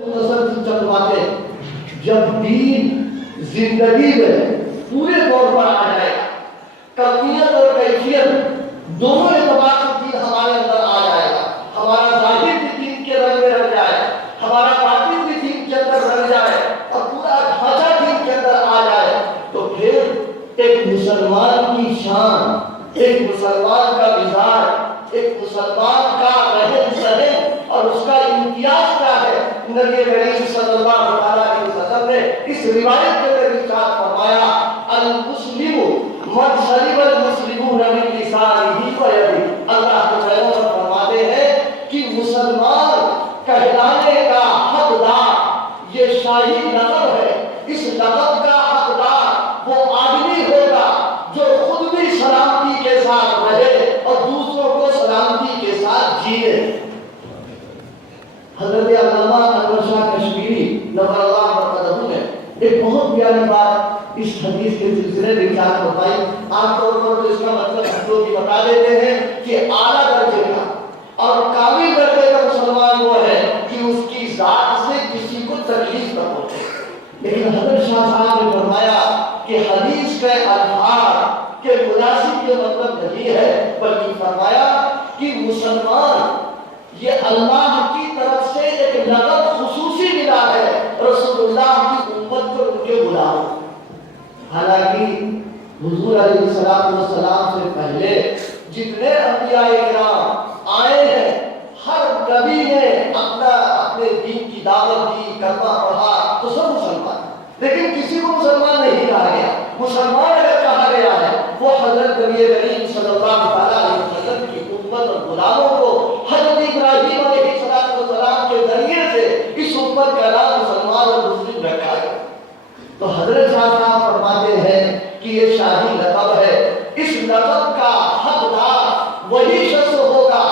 چند باتیں جب دین زندگی میں پورے طور پر آ جائے گا، کیفیت اور کیفیت دونوں اعتبار سے دین ہمارے اندر آ جائے گا، ہمارا ظاہر بھی دین کے رنگ میں رنگ جائے، ہمارا باطن بھی دین کے اندر رنگ جائے اور پورا ڈھانچہ دین کے اندر آ جائے، تو پھر ایک مسلمان کی شان، ایک مسلمان کا مزاج، ایک مسلمان کا رہن سہن اور اس کا امتیاز کیا ہے، نبی کریم صلی اللہ علیہ وسلم نے اس روایت کے اندر ارشاد فرمایا المسلم من سلم المسلمون من لسانه ويده۔ اللہ تعالی فرماتے ہیں کہ مسلمان کہلانے کا حقدار یہ شاہی لقب ہے، اس لقب کا حقدار وہ آدمی ہوگا جو خود بھی سلامتی کے ساتھ رہے اور دوسروں کو سلامتی کے ساتھ جیے۔ حضرت علامہ انور شاہ کشمیری نور اللہ مرقدہ نے ایک بہت پیاری بات اس حدیث کے سلسلے میں ارشاد فرمائی۔ عام طور پر تو اس کا مطلب ہم لوگ یہ بتا دیتے ہیں کہ اعلیٰ درجے کا اور کامل درجے کا مسلمان وہ ہے کہ اس کی ذات سے کسی کو تکلیف نہ پہنچے، لیکن حضرت شاہ صاحب نے فرمایا کہ حدیث کے الفاظ کے مناسب یہ مطلب نہیں ہے، بلکہ فرمایا کہ مسلمان یہ اللہ کی طرف سے ایک لقب خصوصی ملا ہے رسول اللہ کی امت کو ان کے غلام۔ حالانکہ حضور علیہ السلام سے پہلے جتنے انبیاء کرام آئے ہیں، ہر نبی نے اپنے دین کی دعوت دی، کلمہ پڑھا، تو سب مسلمان، لیکن کسی کو مسلمان نہیں کہا گیا۔ مسلمان اگر کہا گیا ہے وہ حضرت نبی کریم صلی اللہ علیہ وسلم کی امت اور غلاموں کو حضرت ابراہیم علیہ السلام کے ذریعے سے اس امت کا نام مسلمان اور مسلم رکھا ہے۔ تو حضرت شاہ صاحب فرماتے ہیں کہ یہ شاہی لقب ہے، اس لقب کا حقدار وہی شخص ہوگا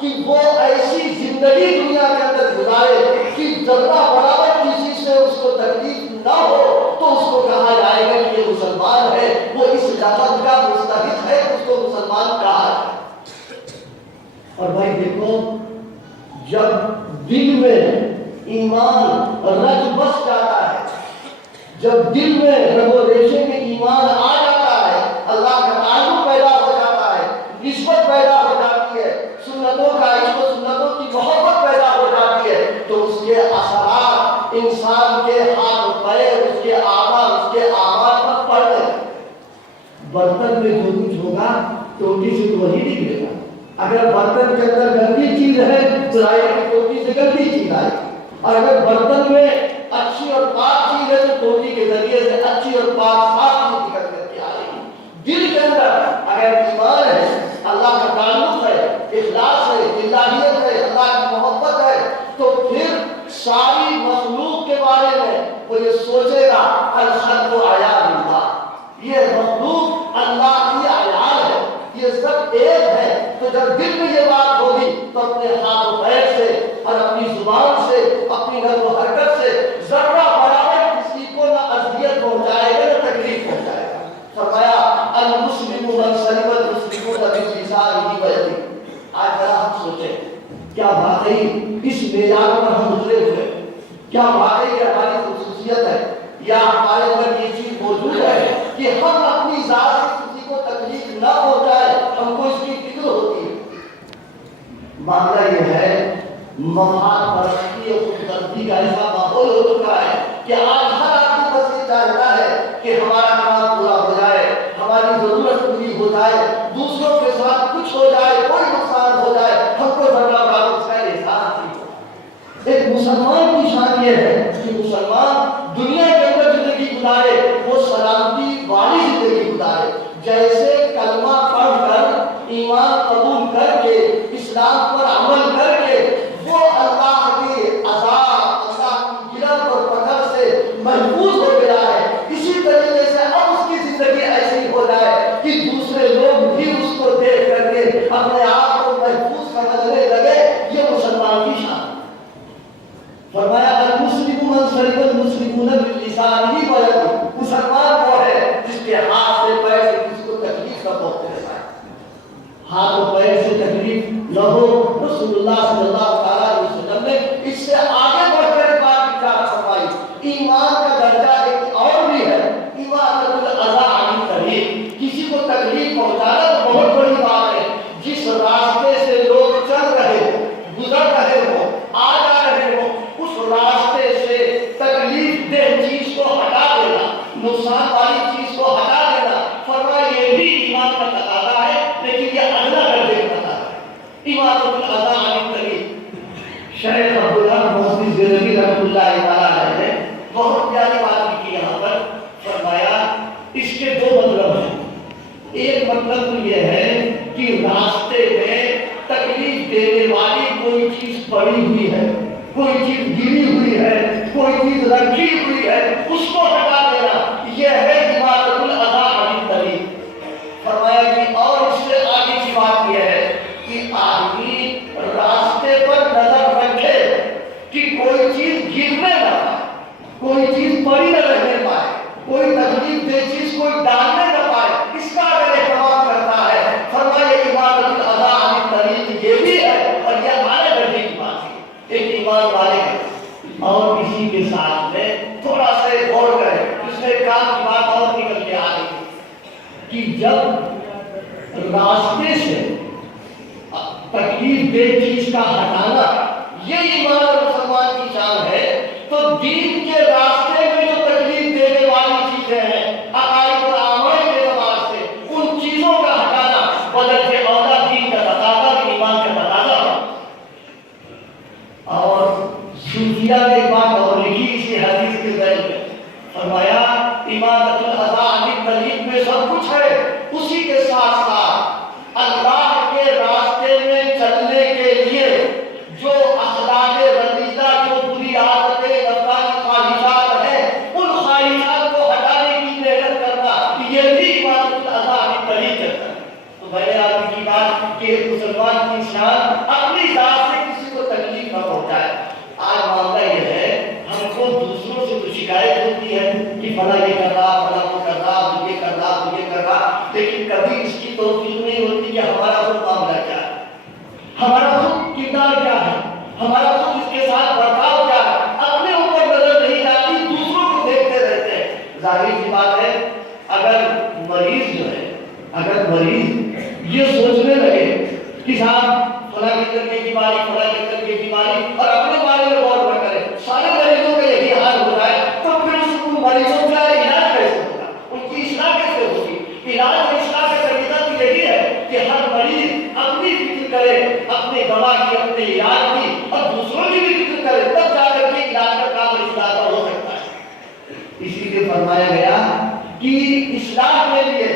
کہ وہ ایسی زندگی دنیا کے اندر گزارے کہ ذرہ برابر کسی سے اس کو تکلیف نہ ہو، تو اس کو کہا جائے گا کہ یہ مسلمان ہے، وہ اس لقب کا مستحق ہے، اس کو مسلمان کہا ہے۔ اور بھائی دیکھو، جب دل میں ایمان رچ بس جاتا ہے، جب دل میں رگ و ریشے میں ایمان آ جاتا ہے، اللہ کا تعلق پیدا ہو جاتا ہے، نسبت پیدا ہو جاتی ہے، سنتوں کا عشق و سنتوں کی محبت پیدا ہو جاتی ہے، تو اس کے اثرات انسان کے ہاتھ پیر، اس کے اعمال، اس کے اعمال پر پڑتے ہیں۔ برتن میں جو کچھ ہوگا ٹوٹی سے تو وہی نکلے گا۔ اگر برتن کے اندر گندی چیز ہے تو ظاہر ہے ٹوٹی سے گندی چیز آئے گی، اور اگر برتن میں اچھی اور پاک چیز ہے تو ٹوٹی کے ذریعے سے اچھی اور پاک صاف چیز نکل کر کے آئے گی۔ دل کے اندر اگر ایمان ہے، اللہ کا تعلق ہے، اخلاص ہے، الہیت ہے، اللہ کی محبت ہے، تو پھر ساری مخلوق کے بارے میں وہ یہ سوچے گا الخلق عیال اللہ، یہ مخلوق اللہ کی عیال ہے، یہ سب ایک ہے۔ تو جب دل میں یہ بات ہوگی تو اپنے ہاتھ و پیر سے اور اپنی زبان سے، اپنی نقل و حرکت سے ذرہ برابر کسی کو نہ اذیت پہنچائے گا نہ تکلیف پہنچائے گا۔ فرمایا المسلم من سلم المسلمون من لسانه ويده۔ آج ذرا ہم سوچیں، کیا واقعی اس معیار پر ہم اترے ہوئے؟ کیا واقعی ہماری خصوصیت ہے یا ہمارے اندر یہ چیز موجود ہے کہ ہم اپنی ذات سے کسی کو تکلیف نہ پہنچائے، ہم کو اس کی فکر ہوتی ہے؟ معاملہ یہ ہے مفاد پرستی اور خودغرضی کا ایسا ماحول ہو چکا ہے کہ آج ہر آدمی بس یہ چاہتا ہے کہ ہمارا کام پورا ہو جائے، ہماری ضرورت پوری ہو جائے، دوسروں کے ساتھ کچھ ہو جائے، کوئی نقصان ہو جائے، ہم کو ذرہ برابر اس کا احساس نہیں ہو۔ ایک مسلمان کی شان یہ ہے کہ مسلمان دنیا کے اندر زندگی گزارے وہ سلامتی والی زندگی گزارے، جیسے کلمہ پڑھ کر، ایمان قبول کر کے، اسلام پر عمل کر کے وہ اللہ کے عذاب، اللہ کی گرفت اور پکڑ سے محفوظ ہو گیا ہے، اسی طریقے سے اب اس کی زندگی ایسی ہو جائے کہ دوسرے لوگ بھی اس کو دیکھ کر کے اپنے آپ کو محفوظ سمجھنے لگے۔ یہ مسلمان کی شان۔ فرمایا المسلم من سلم المسلمون من لسانه ويده۔ مسلمان وہ ہے جس کے ہاتھ سے پیر سے کسی کو تکلیف نہ پہنچے، ہاتھ و پیر سے تکلیف نہ ہو۔ رسول اللہ صلی اللہ علیہ وسلم نے اس سے آگے بڑھ کر بات ہے، کوئی چیز رکھی ہوئی ہے، اس کو ہٹا دینا، یہ ہے اماطۃ الاذی عن الطریق۔ فرمایا کہ اور اس سے آگے کی بات یہ ہے کہ آدمی راستے پر نظر رکھے کہ کوئی چیز گرنے نہ پائے، کوئی چیز پڑی نہ رہنے پائے، کوئی تکلیف دہ چیز کوئی ڈالنے نہ پائے، اس کا اگر اہتمام کرتا ہے، فرمایا اماطۃ الاذی عن الطریق یہ بھی ہے، اور یہ ہمارے درجے کی بات ہے ایک ایمان والے کا۔ اور اسی کے ساتھ میں تھوڑا سا غور کریں، اس میں کام کی بات اور نکل کے آ رہی ہے کہ جب راستے سے تکلیف دہ چیز کا ہٹانا یہ ایمان اور مسلمان کی شان ہے، تو دین کے راستے میں جو تکلیف دینے والی چیزیں ہیں عقائد اور اعمال کے اعتبار سے، ان چیزوں کا ہٹانا بدرجہ اولیٰ دین کا تقاضا بھی، ایمان کا تقاضا ہے۔ اور صوفیہ نے بات اور لکھی اسی حدیث کے ذیل میں، فرمایا اماطۃ الاذی عن الطریق میں سب کچھ ہے، اسی کے ساتھ ساتھ اللہ کے راستے میں چلنے کے لیے جو اخلاق رذیلہ، جو بری عادتیں، نفسانی خواہشات ہیں، ان خواہشات کو ہٹانے کی محنت کرنا، یہ بھی اماطۃ الاذی عن الطریق ہے۔ تو میں نے آپ کی بات کہ ایک مسلمان کی شان اپنی ذات سے کسی کو تکلیف نہ پہنچائے۔ آج معاملہ یہ ہے، ہم کو دوسروں سے تو شکایت ہوتی ہے کہ فلاں یہ کر رہا، فلاں وہ کر رہا، وہ یہ کر رہا، وہ یہ کر رہا، لیکن کبھی اس کی توفیق نہیں ہوتی کہ ہمارا خود معاملہ کیا ہے، ہمارا خود کردار کیا ہے، ہمارا خود اس کے ساتھ برتاؤ کیا ہے۔ اپنے اوپر نظر نہیں جاتی، دوسروں کو دیکھتے رہتے ہیں۔ ظاہر سی بات ہے، اگر مریض جو ہے، اگر مریض یہ سوچنے لگے کہ صاحب فلاں کے اندر یہ بیماری، فلاں کے اندر یہ بیماری، اور اپنے بارے میں غور نہ کرے، سارے مریضوں کا یہی حال ہو رہا ہے، تو پھر اس مریضوں کا علاج کیسے ہوگا، ان کی اصلاح کیسے ہوگی؟ علاج اور اصلاح کا طریقہ تو یہی ہے کہ ہر مریض اپنی فکر کرے، اپنے دوا کی، اپنے علاج کی، اور دوسروں کی بھی فکر کرے، تب جا کر کے علاج کا کام اصلاح کا ہو سکتا ہے۔ اسی لیے فرمایا گیا کہ اصلاح کے لیے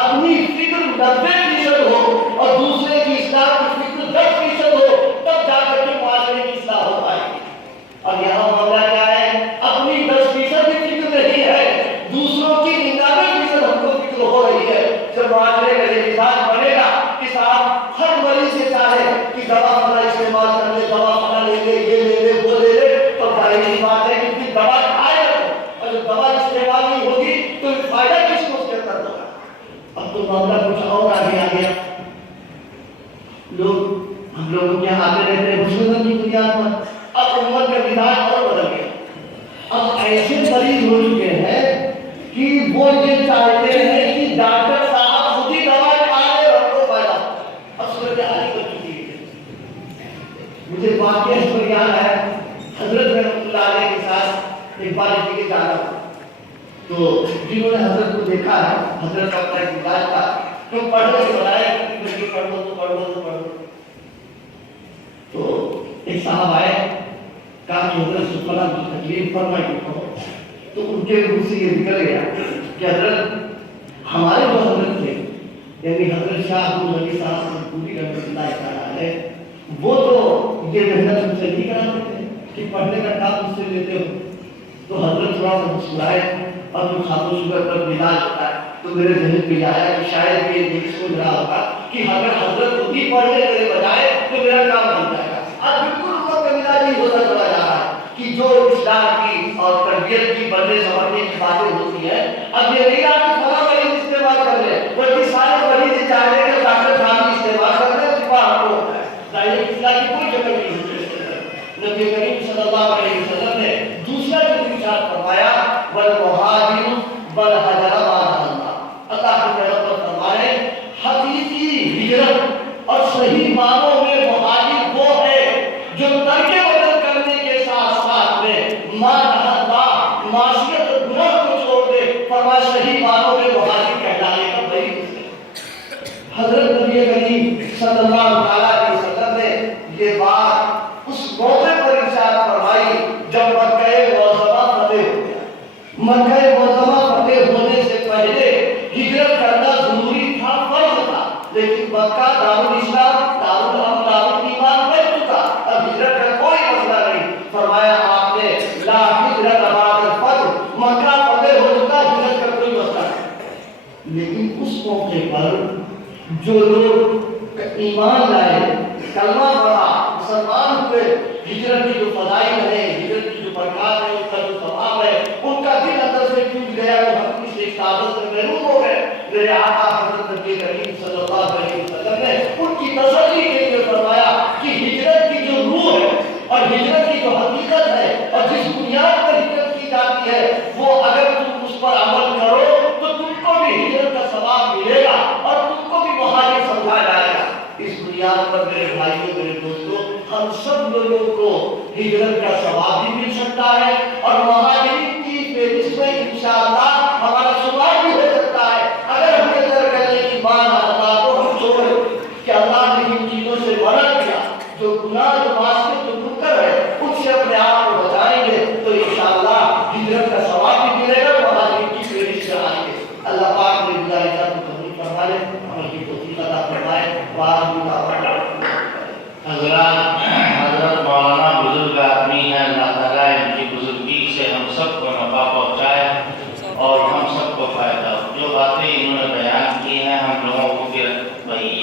اپنی فکر 90% ہو اور دوسرے کی اصلاح کی فکر 10% ہو، تب جا کر کے معاشرے کی اصلاح ہو پائے گی۔ اور یہاں معاملہ کیا ہے، اپنی 10% بھی فکر نہیں ہے، دوسروں کی 99% ہم کو فکر ہو رہی ہے۔ جب معاشرے کا یہ مزاج بنے گا کہ صاحب ہر مریض سے چاہے کہ دوا فلاں استعمال کر لے، دوا فلاں لے لے، یہ لے لے، وہ لے لے، تو ظاہر سی بات ہے کہ پھر دوا کھائے گا، اور جب دوا استعمال نہیں ہوگی تو فائدہ کس کو اس کے اندر ہوگا؟ اب تو معاملہ کچھ اور آگے آ گیا، ہم لوگوں کے آتے رہتے ہیں حسن کی بنیاد پر، اب امت کا مزاج اور بدل گیا۔ اب ایسے مریض ہو چکے ہیں کہ وہ یہ چاہتے ہیں کہ ڈاکٹر صاحب خود ہی دوا کھا لے اور ہم کو فائدہ۔ اب صورتحال ہی بن چکی ہے۔ مجھے واقعہ اس پر یاد ہے، حضرت رحمۃ اللہ علیہ کے ساتھ ایک بار کے جانا، تو جنہوں نے حضرت کو دیکھا ہے، حضرت کا اپنا ایک مزاج تھا، تو پڑھو سے بنائے کہ پڑھ لو تو پڑھ لو تو پڑھ لو۔ تو ایک صاحب آئے، کہا کہ حضرت سفلا کی تکلیف فرمائی کہ پڑھو، تو ان کے منہ سے یہ نکل گیا کہ حضرت ہمارے جو حضرت تھے، یعنی حضرت شاہ عبد الغنی صاحب پوری رحمۃ اللہ تعالیٰ علیہ، وہ تو یہ محنت ان سے نہیں کراتے تھے کہ پڑھنے کا کام ان سے لیتے ہو۔ تو حضرت تھوڑا سا مسکرائے، اور جو خاتون شوگر پر مزاج ہوتا ہے، تو میرے ذہن میں آیا کہ شاید یہ نہیں سوچ رہا ہوگا کہ اگر حضرت خود ہی پڑھنے کے بجائے تو میرا کام بن جائے گا۔ آج بالکل امت کا مزاج ہی ہوتا چلا جا رہا ہے کہ جو اصلاح کی اور تربیت کی بڑھنے سمجھنے کی باتیں ہوتی ہیں، اب یہ نہیں رہا کہ فلاں مریض استعمال کر لے، بلکہ سارے مریض چاہ رہے کہ ڈاکٹر صاحب استعمال کر لیں، شفا ہم کو ہوتا ہے۔ ظاہر اصلاح کی کوئی شکل نہیں ہوتی ہے۔ نبی کریم صلی اللہ علیہ وسلم نے دوسرا جو ارشاد فرمایا، والمہاجر والہجر ما اللہ، اللہ کے پیغمبر فرمائے حقیقی ہجرت اور صحیح معنوں میں مہاجر وہ ہے جو ترک وطن کرنے کے ساتھ ساتھ میں ما اللہ معصیت اور گناہ کو چھوڑ دے، فرمایا صحیح معنوں میں مہاجر کہلانے کا بڑی حضرت نبی کریم صلی اللہ علیہ وسلم نے یہ بات اس موقع پر ارشاد فرمائی جب مکہ معظمہ فتح ہو گیا۔ مکہ معظمہ فتح ہونے سے پہلے ہجرت کرنا ضروری تھا، فرض تھا، لیکن مکہ دارالاسلام، دارالامن، دارالایمان بن چکا، اب ہجرت کا کوئی مسئلہ نہیں۔ فرمایا آپ نے جو لوگ ایمان لائے، کلمہ پڑھا، مسلمان ہوئے، ہجرت کی جو فضائل ہے، ہجرت کی جو برکات ہے، اس کا جو ثواب ہے، ان کا دل اندر سے ٹوٹ گیا تو ہم اس ایک عادت سے محروم ہو گئے۔ میرے آقا حضرت نبی کریم صلی اللہ علیہ وسلم نے ان کی تسلی کے لیے فرمایا کہ ہجرت کی جو روح ہے اور ہجرت کی جو حقیقت ہے اور جس بنیاد پر ہجرت کی جاتی ہے، وہ اگر تم اس پر عمل کرو تو تم کو بھی ہجرت کا ثواب ملے گا اور تم کو بھی مہاجر سمجھا جائے گا۔ اس بنیاد پر میرے بھائیوں، میرے دوستوں، ہم سب لوگوں کو ہجرت کا ثواب بھی مل سکتا ہے اور مہاجرین کی فہرست میں انشاءاللہ ہمارا شمار بھی ہو سکتا ہے اگر ہم یہ طے کریں کہ مانا اللہ کو ہم چھوڑیں کہ اللہ نے ان چیزوں سے منع کیا، جو گناہ، جو معصیت، جو منکر ہے، ان سے اپنے آپ کو بچائیں گے تو انشاءاللہ ہجرت کا ثواب بھی ملے گا، مہاجرین کی فہرست سے آئیں گے۔ اللہ پاک نے گزارشات کو قبول فرما لے، عمل کی توفیق عطا فرمائے۔ حضرت مولانا بزرگ آدمی ہیں، اللہ تعالیٰ ان کی بزرگی سے ہم سب کو نفع پہنچائے اور ہم سب کو فائدہ ہو۔ جو باتیں انہوں نے بیان کی ہیں ہم لوگوں کو